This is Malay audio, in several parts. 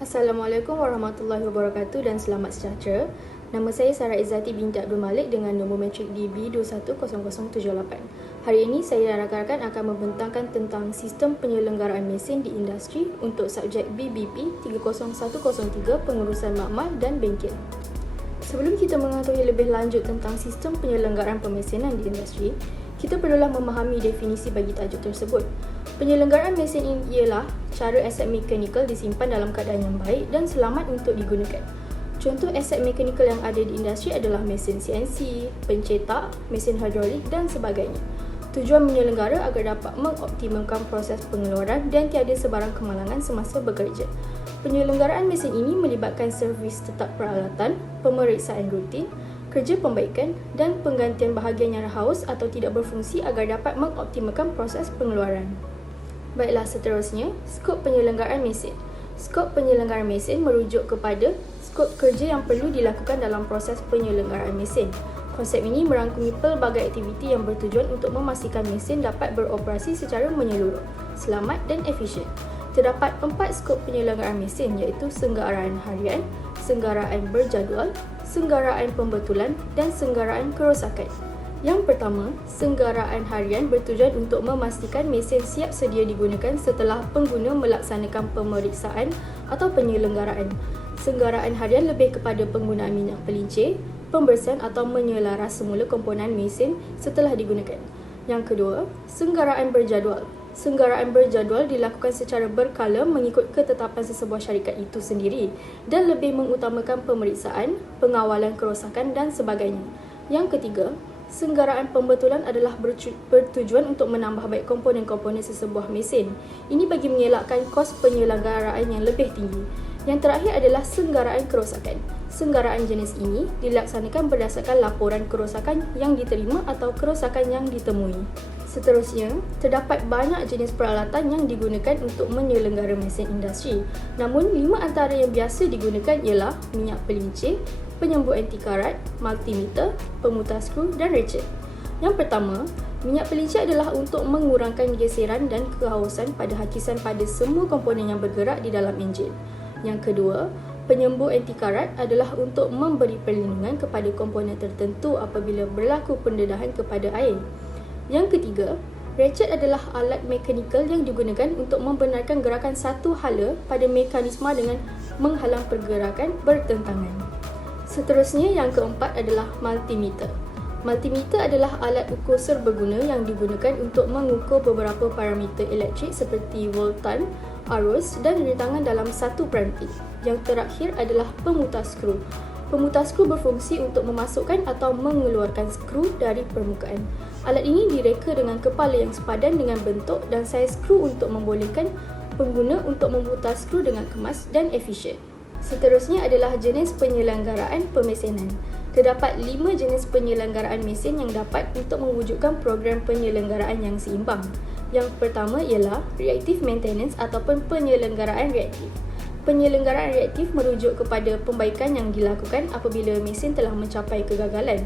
Assalamualaikum warahmatullahi wabarakatuh dan selamat sejahtera. Nama saya Sarah Izzati binti Abdul Malik dengan nombor matrik DB210078. Hari ini saya dan rakan-rakan akan membentangkan tentang sistem penyelenggaraan mesin di industri untuk subjek BBP 30103 pengurusan makmal dan bengkel. Sebelum kita mengetahui lebih lanjut tentang sistem penyelenggaraan pemesinan di industri, kita perlulah memahami definisi bagi tajuk tersebut. Penyelenggaraan mesin ini ialah cara aset mekanikal disimpan dalam keadaan yang baik dan selamat untuk digunakan. Contoh aset mekanikal yang ada di industri adalah mesin CNC, pencetak, mesin hidrolik dan sebagainya. Tujuan menyelenggara agar dapat mengoptimumkan proses pengeluaran dan tiada sebarang kemalangan semasa bekerja. Penyelenggaraan mesin ini melibatkan servis tetap peralatan, pemeriksaan rutin, kerja pembaikan dan penggantian bahagian yang haus atau tidak berfungsi agar dapat mengoptimalkan proses pengeluaran. Baiklah, seterusnya, skop penyelenggaraan mesin. Skop penyelenggaraan mesin merujuk kepada skop kerja yang perlu dilakukan dalam proses penyelenggaraan mesin. Konsep ini merangkumi pelbagai aktiviti yang bertujuan untuk memastikan mesin dapat beroperasi secara menyeluruh, selamat dan efisien. Terdapat 4 skop penyelenggaraan mesin iaitu senggaraan harian, senggaraan berjadual, senggaraan pembetulan dan senggaraan kerosakan. Yang pertama, senggaraan harian bertujuan untuk memastikan mesin siap sedia digunakan setelah pengguna melaksanakan pemeriksaan atau penyelenggaraan. Senggaraan harian lebih kepada penggunaan minyak pelincir, pembersihan atau menyelaras semula komponen mesin setelah digunakan. Yang kedua, senggaraan berjadual. Senggaraan berjadual dilakukan secara berkala mengikut ketetapan sesebuah syarikat itu sendiri dan lebih mengutamakan pemeriksaan, pengawalan kerosakan dan sebagainya. Yang ketiga, senggaraan pembetulan adalah bertujuan untuk menambah baik komponen-komponen sesebuah mesin. Ini bagi mengelakkan kos penyelenggaraan yang lebih tinggi. Yang terakhir adalah senggaraan kerosakan. Senggaraan jenis ini dilaksanakan berdasarkan laporan kerosakan yang diterima atau kerosakan yang ditemui. Seterusnya, terdapat banyak jenis peralatan yang digunakan untuk menyelenggara mesin industri. Namun, 5 antara yang biasa digunakan ialah minyak pelincir, penyembur anti karat, multimeter, pemutar skru dan ratchet. Yang pertama, minyak pelincir adalah untuk mengurangkan geseran dan kehausan pada hakisan pada semua komponen yang bergerak di dalam enjin. Yang kedua, penyembur anti karat adalah untuk memberi perlindungan kepada komponen tertentu apabila berlaku pendedahan kepada air. Yang ketiga, ratchet adalah alat mekanikal yang digunakan untuk membenarkan gerakan satu hala pada mekanisme dengan menghalang pergerakan bertentangan. Seterusnya, yang keempat adalah multimeter. Multimeter adalah alat ukur serbaguna yang digunakan untuk mengukur beberapa parameter elektrik seperti voltan, arus dan rentangan dalam satu peranti. Yang terakhir adalah pemutar skru. Pemutar skru berfungsi untuk memasukkan atau mengeluarkan skru dari permukaan. Alat ini direka dengan kepala yang sepadan dengan bentuk dan saiz skru untuk membolehkan pengguna untuk memutar skru dengan kemas dan efisien. Seterusnya adalah jenis penyelenggaraan pemesinan. Terdapat 5 jenis penyelenggaraan mesin yang dapat untuk mewujudkan program penyelenggaraan yang seimbang. Yang pertama ialah reactive maintenance ataupun penyelenggaraan reaktif. Penyelenggaraan reaktif merujuk kepada pembaikan yang dilakukan apabila mesin telah mencapai kegagalan.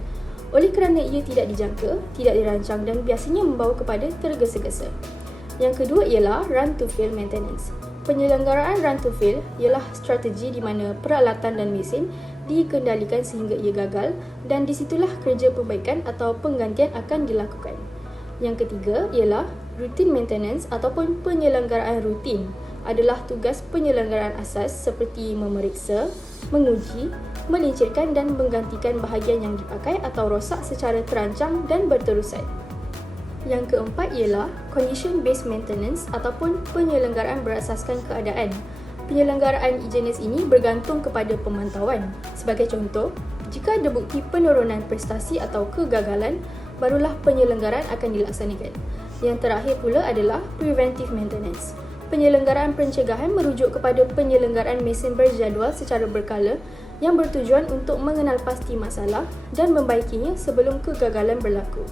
Oleh kerana ia tidak dijangka, tidak dirancang dan biasanya membawa kepada tergesa-gesa. Yang kedua ialah run-to-fail maintenance. Penyelenggaraan run-to-fail ialah strategi di mana peralatan dan mesin dikendalikan sehingga ia gagal dan disitulah kerja perbaikan atau penggantian akan dilakukan. Yang ketiga ialah routine maintenance ataupun penyelenggaraan rutin adalah tugas penyelenggaraan asas seperti memeriksa, menguji, melincirkan dan menggantikan bahagian yang dipakai atau rosak secara terancang dan berterusan. Yang keempat ialah condition based maintenance ataupun penyelenggaraan berasaskan keadaan. Penyelenggaraan jenis ini bergantung kepada pemantauan. Sebagai contoh, jika ada bukti penurunan prestasi atau kegagalan, barulah penyelenggaraan akan dilaksanakan. Yang terakhir pula adalah preventive maintenance. Penyelenggaraan pencegahan merujuk kepada penyelenggaraan mesin berjadual secara berkala yang bertujuan untuk mengenal pasti masalah dan membaikinya sebelum kegagalan berlaku.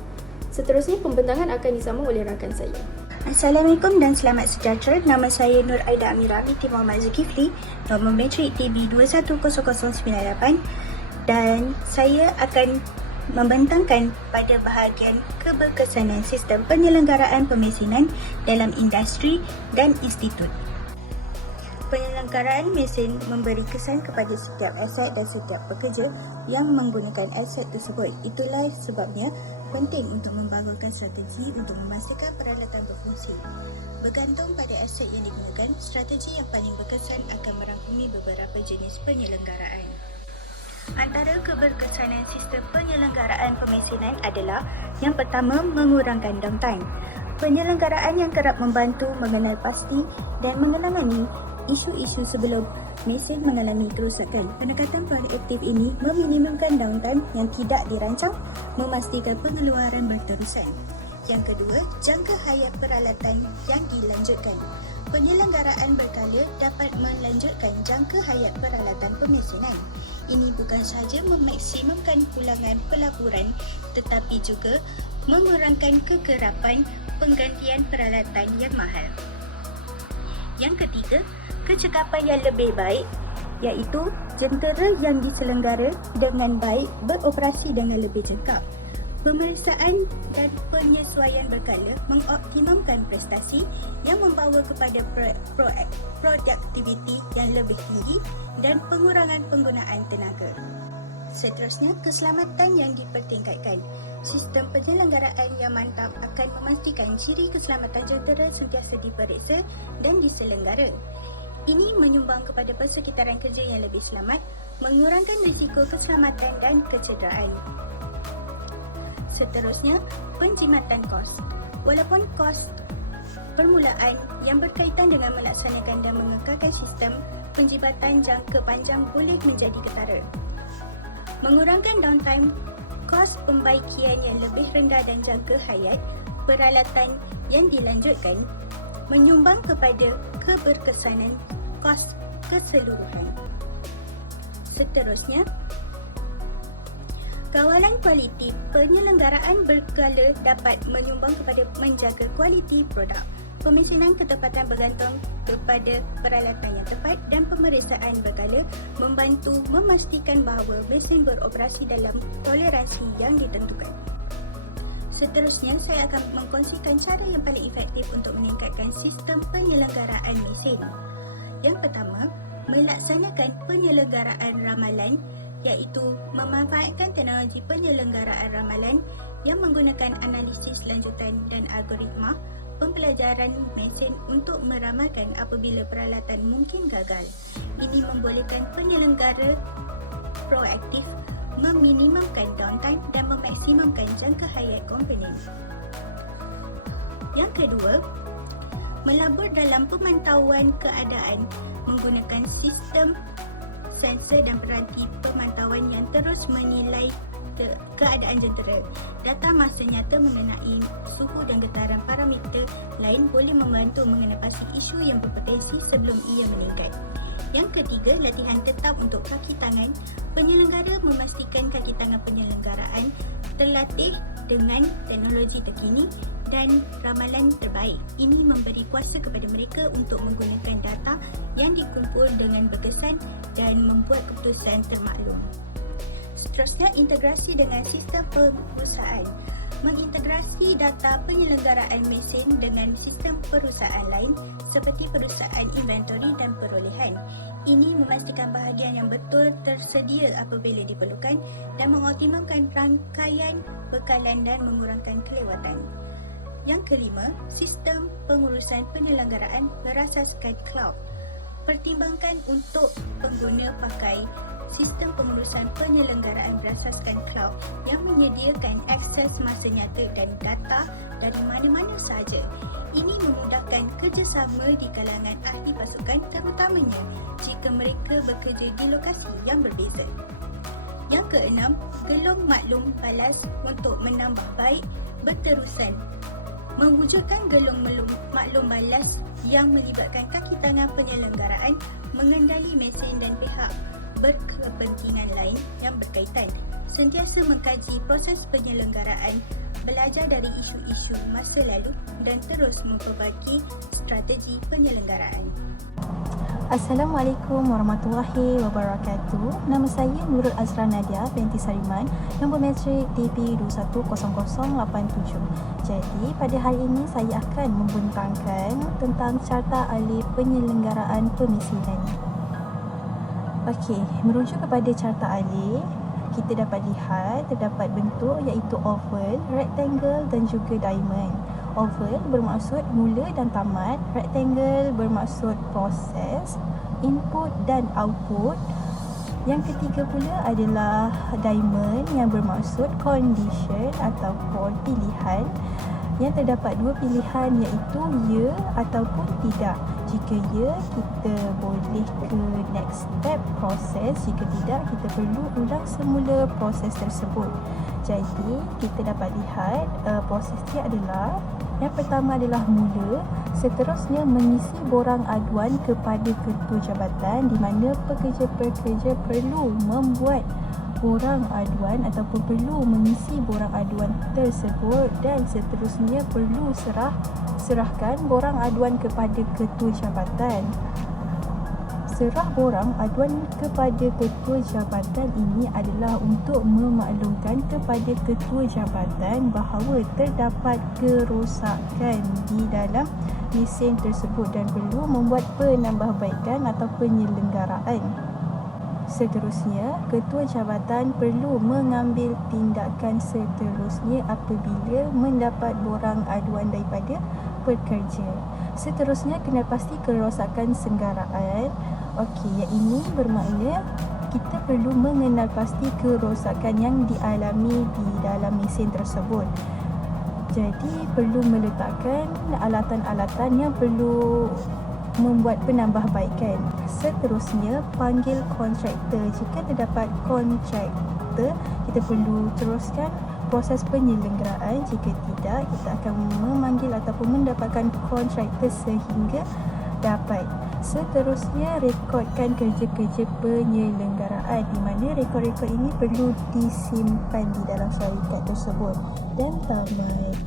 Seterusnya, pembentangan akan disambung oleh rakan saya. Assalamualaikum dan selamat sejahtera. Nama saya Nur Aida Amira binti Muhammad Zulkifli, nombor matrik DB210098 dan saya akan membentangkan pada bahagian keberkesanan sistem penyelenggaraan pemesinan dalam industri dan institut. Penyelenggaraan mesin memberi kesan kepada setiap aset dan setiap pekerja yang menggunakan aset tersebut. Itulah sebabnya penting untuk membangunkan strategi untuk memastikan peralatan berfungsi. Bergantung pada aset yang digunakan, strategi yang paling berkesan akan merangkumi beberapa jenis penyelenggaraan. Antara keberkesanan sistem penyelenggaraan pemesinan adalah yang pertama, mengurangkan downtime. Penyelenggaraan yang kerap membantu mengenal pasti dan mengenangani isu-isu sebelum mesin mengalami kerosakan. Pendekatan proaktif ini meminimumkan downtime yang tidak dirancang, memastikan pengeluaran berterusan. Yang kedua, jangka hayat peralatan yang dilanjutkan. Penyelenggaraan berkala dapat melanjutkan jangka hayat peralatan pemesinan. Ini bukan sahaja memaksimumkan pulangan pelaburan tetapi juga mengurangkan kekerapan penggantian peralatan yang mahal. Yang ketiga, kecekapan yang lebih baik iaitu jentera yang diselenggara dengan baik beroperasi dengan lebih cekap. Pemeriksaan dan penyesuaian berkala mengoptimumkan prestasi yang membawa kepada produktiviti yang lebih tinggi dan pengurangan penggunaan tenaga. Seterusnya, keselamatan yang dipertingkatkan. Sistem penyelenggaraan yang mantap akan memastikan ciri keselamatan jentera sentiasa diperiksa dan diselenggara. Ini menyumbang kepada persekitaran kerja yang lebih selamat, mengurangkan risiko keselamatan dan kecederaan. Seterusnya, penjimatan kos. Walaupun kos permulaan yang berkaitan dengan melaksanakan dan mengekalkan sistem penjimatan jangka panjang boleh menjadi ketara. Mengurangkan downtime, kos pembaikian yang lebih rendah dan jangka hayat peralatan yang dilanjutkan menyumbang kepada keberkesanan kos keseluruhan. Seterusnya, kawalan kualiti. Penyelenggaraan berkala dapat menyumbang kepada menjaga kualiti produk. Pemesinan ketepatan bergantung kepada peralatan yang tepat dan pemeriksaan berkala membantu memastikan bahawa mesin beroperasi dalam toleransi yang ditentukan. Seterusnya, saya akan mengkongsikan cara yang paling efektif untuk meningkatkan sistem penyelenggaraan mesin. Yang pertama, melaksanakan penyelenggaraan ramalan iaitu memanfaatkan teknologi penyelenggaraan ramalan yang menggunakan analisis lanjutan dan algoritma pembelajaran mesin untuk meramalkan apabila peralatan mungkin gagal. Ini membolehkan penyelenggara proaktif meminimumkan downtime dan memaksimumkan jangka hayat komponen. Yang kedua, melabur dalam pemantauan keadaan menggunakan sistem sensor dan peranti pemantauan yang terus menilai keadaan jentera. Data masa nyata mengenai suhu dan getaran parameter lain boleh membantu mengenapasi isu yang berpotensi sebelum ia meningkat. Yang ketiga, latihan tetap untuk kaki tangan. Penyelenggara memastikan kaki tangan penyelenggaraan terlatih dengan teknologi terkini dan ramalan terbaik. Ini memberi kuasa kepada mereka untuk menggunakan data yang dikumpul dengan berkesan dan membuat keputusan termaklum. Seterusnya, integrasi dengan sistem perusahaan. Mengintegrasi data penyelenggaraan mesin dengan sistem perusahaan lain seperti perusahaan inventory dan perolehan. Ini memastikan bahagian yang betul tersedia apabila diperlukan dan mengoptimalkan rangkaian bekalan dan mengurangkan kelewatan. Yang kelima, sistem pengurusan penyelenggaraan berasaskan cloud. Pertimbangkan untuk pengguna pakai sistem pengurusan penyelenggaraan berasaskan cloud yang menyediakan akses masa nyata dan data dari mana-mana sahaja. Ini memudahkan kerjasama di kalangan ahli pasukan, terutamanya jika mereka bekerja di lokasi yang berbeza. Yang keenam, gelong maklum balas untuk menambah baik berterusan. Mewujudkan gelong maklum balas yang melibatkan kaki tangan penyelenggaraan, mengendali mesin dan pihak berkepentingan lain yang berkaitan. Sentiasa mengkaji proses penyelenggaraan, belajar dari isu-isu masa lalu dan terus memperbaiki strategi penyelenggaraan. Assalamualaikum warahmatullahi wabarakatuh. Nama saya Nurul Azra Nadia binti Sariman, nombor metrik DP210087. Jadi pada hari ini saya akan membentangkan tentang Carta Ahli Penyelenggaraan Pemisinan. Okey, merujuk kepada Carta Ahli, kita dapat lihat terdapat bentuk iaitu oval, rectangle dan juga diamond. Oval bermaksud mula dan tamat, rectangle bermaksud proses, input dan output. Yang ketiga pula adalah diamond yang bermaksud condition ataupun pilihan. Yang terdapat dua pilihan iaitu ya ataupun tidak. Jika ya, kita boleh ke next step proses. Jika tidak, kita perlu ulang semula proses tersebut. Jadi, kita dapat lihat prosesnya adalah yang pertama adalah mula, seterusnya mengisi borang aduan kepada ketua jabatan di mana pekerja-pekerja perlu membuat borang aduan ataupun perlu mengisi borang aduan tersebut dan seterusnya perlu serahkan borang aduan kepada ketua jabatan. Serah borang aduan kepada ketua jabatan ini adalah untuk memaklumkan kepada ketua jabatan bahawa terdapat kerosakan di dalam mesin tersebut dan perlu membuat penambahbaikan atau penyelenggaraan. Seterusnya, ketua jabatan perlu mengambil tindakan seterusnya apabila mendapat borang aduan daripada pekerja. Seterusnya, kena pasti kerosakan senggaraan. Okey, yang ini bermakna kita perlu mengenal pasti kerosakan yang dialami di dalam mesin tersebut. Jadi, perlu meletakkan alatan-alatan yang perlu membuat penambahbaikan. Seterusnya, panggil kontraktor. Jika terdapat kontraktor, kita perlu teruskan proses penyelenggaraan. Jika tidak, kita akan memanggil ataupun mendapatkan kontraktor sehingga dapat. Seterusnya, rekodkan kerja-kerja penyelenggaraan di mana rekod-rekod ini perlu disimpan di dalam syarikat tersebut dan tamat.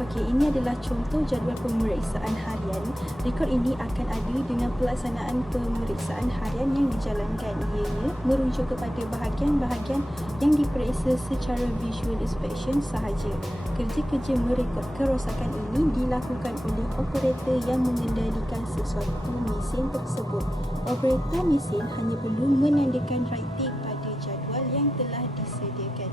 Okey, ini adalah contoh jadual pemeriksaan harian. Rekod ini akan ada dengan pelaksanaan pemeriksaan harian yang dijalankan. Ianya merujuk kepada bahagian-bahagian yang diperiksa secara visual inspection sahaja. Kerja-kerja merekod kerosakan ini dilakukan oleh operator yang mengendalikan sesuatu mesin tersebut. Operator mesin hanya perlu menandakan writing pada jadual yang telah disediakan.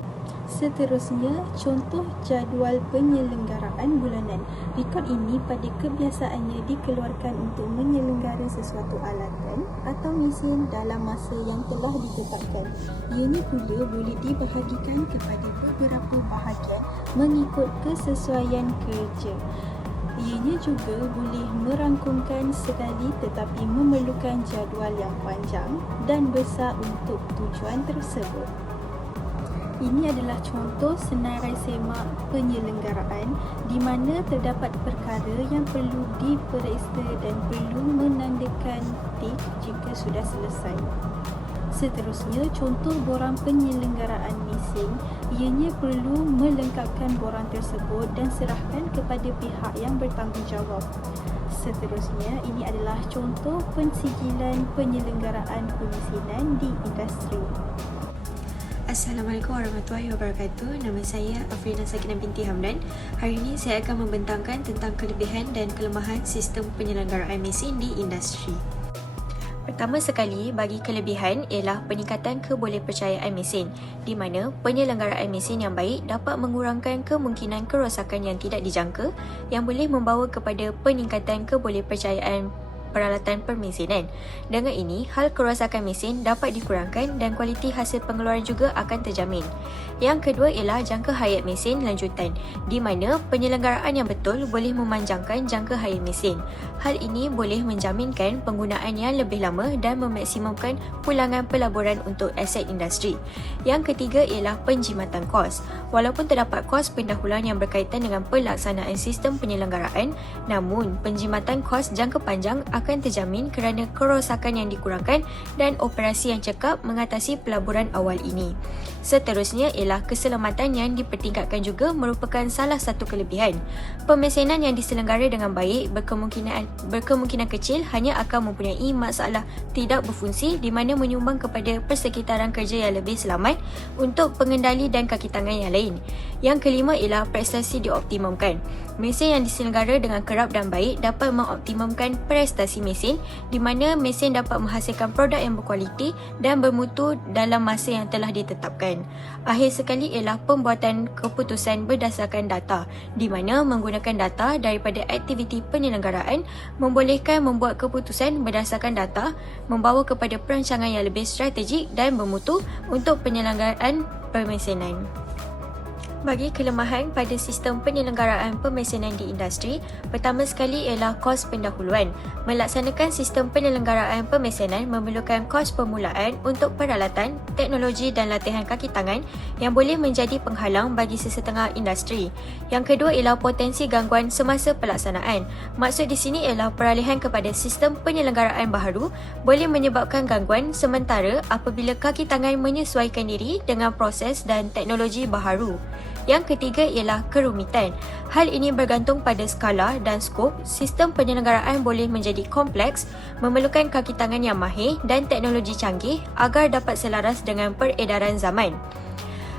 Seterusnya, contoh jadual penyelenggaraan bulanan. Rekod ini pada kebiasaannya dikeluarkan untuk menyelenggara sesuatu alatan atau mesin dalam masa yang telah ditetapkan. Ianya pula boleh dibahagikan kepada beberapa bahagian mengikut kesesuaian kerja. Ianya juga boleh merangkumkan sekali tetapi memerlukan jadual yang panjang dan besar untuk tujuan tersebut. Ini adalah contoh senarai semak penyelenggaraan di mana terdapat perkara yang perlu diperiksa dan perlu menandakan tik jika sudah selesai. Seterusnya, contoh borang penyelenggaraan mesin. Ianya perlu melengkapkan borang tersebut dan serahkan kepada pihak yang bertanggungjawab. Seterusnya, ini adalah contoh pensijilan penyelenggaraan pemisinan di industri. Assalamualaikum warahmatullahi wabarakatuh. Nama saya Afrina Sakinah binti Hamdan. Hari ini saya akan membentangkan tentang kelebihan dan kelemahan sistem penyelenggaraan mesin di industri. Pertama sekali, bagi kelebihan ialah peningkatan kebolehpercayaan mesin, di mana penyelenggaraan mesin yang baik dapat mengurangkan kemungkinan kerosakan yang tidak dijangka yang boleh membawa kepada peningkatan kebolehpercayaan peralatan permesinan. Dengan ini, hal kerosakan mesin dapat dikurangkan dan kualiti hasil pengeluaran juga akan terjamin. Yang kedua ialah jangka hayat mesin lanjutan, di mana penyelenggaraan yang betul boleh memanjangkan jangka hayat mesin. Hal ini boleh menjaminkan penggunaan yang lebih lama dan memaksimumkan pulangan pelaburan untuk aset industri. Yang ketiga ialah penjimatan kos. Walaupun terdapat kos pendahuluan yang berkaitan dengan pelaksanaan sistem penyelenggaraan, namun penjimatan kos jangka panjang akan terjamin kerana kerosakan yang dikurangkan dan operasi yang cekap mengatasi pelaburan awal ini. Seterusnya ialah keselamatan yang dipertingkatkan juga merupakan salah satu kelebihan. Pemesanan yang diselenggara dengan baik berkemungkinan kecil hanya akan mempunyai masalah tidak berfungsi di mana menyumbang kepada persekitaran kerja yang lebih selamat untuk pengendali dan kaki tangan yang lain. Yang kelima ialah prestasi dioptimumkan. Mesin yang diselenggara dengan kerap dan baik dapat mengoptimumkan prestasi mesin di mana mesin dapat menghasilkan produk yang berkualiti dan bermutu dalam masa yang telah ditetapkan. Akhir sekali ialah pembuatan keputusan berdasarkan data di mana menggunakan data daripada aktiviti penyelenggaraan membolehkan membuat keputusan berdasarkan data membawa kepada perancangan yang lebih strategik dan bermutu untuk penyelenggaraan pemesanan. Bagi kelemahan pada sistem penyelenggaraan pemesanan di industri, pertama sekali ialah kos pendahuluan. Melaksanakan sistem penyelenggaraan pemesanan memerlukan kos permulaan untuk peralatan, teknologi dan latihan kaki tangan yang boleh menjadi penghalang bagi sesetengah industri. Yang kedua ialah potensi gangguan semasa pelaksanaan. Maksud di sini ialah peralihan kepada sistem penyelenggaraan baharu boleh menyebabkan gangguan sementara apabila kaki tangan menyesuaikan diri dengan proses dan teknologi baharu. Yang ketiga ialah kerumitan. Hal ini bergantung pada skala dan skop. Sistem penyelenggaraan boleh menjadi kompleks, memerlukan kaki tangan yang mahir dan teknologi canggih agar dapat selaras dengan peredaran zaman.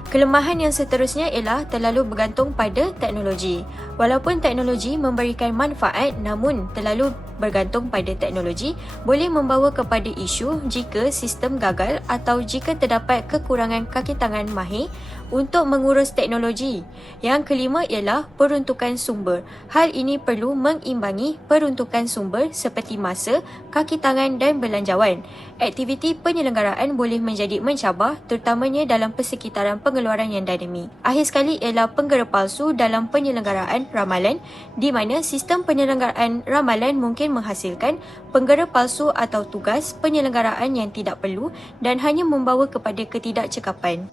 Kelemahan yang seterusnya ialah terlalu bergantung pada teknologi. Walaupun teknologi memberikan manfaat namun terlalu bergantung pada teknologi boleh membawa kepada isu jika sistem gagal atau jika terdapat kekurangan kaki tangan mahir untuk mengurus teknologi. Yang kelima ialah peruntukan sumber. Hal ini perlu mengimbangi peruntukan sumber seperti masa, kaki tangan dan belanjawan. Aktiviti penyelenggaraan boleh menjadi mencabar terutamanya dalam persekitaran pengeluaran yang dinamik. Akhir sekali ialah penggera palsu dalam penyelenggaraan ramalan di mana sistem penyelenggaraan ramalan mungkin menghasilkan penggera palsu atau tugas penyelenggaraan yang tidak perlu dan hanya membawa kepada ketidakcekapan.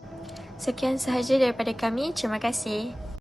Sekian sahaja daripada kami. Terima kasih.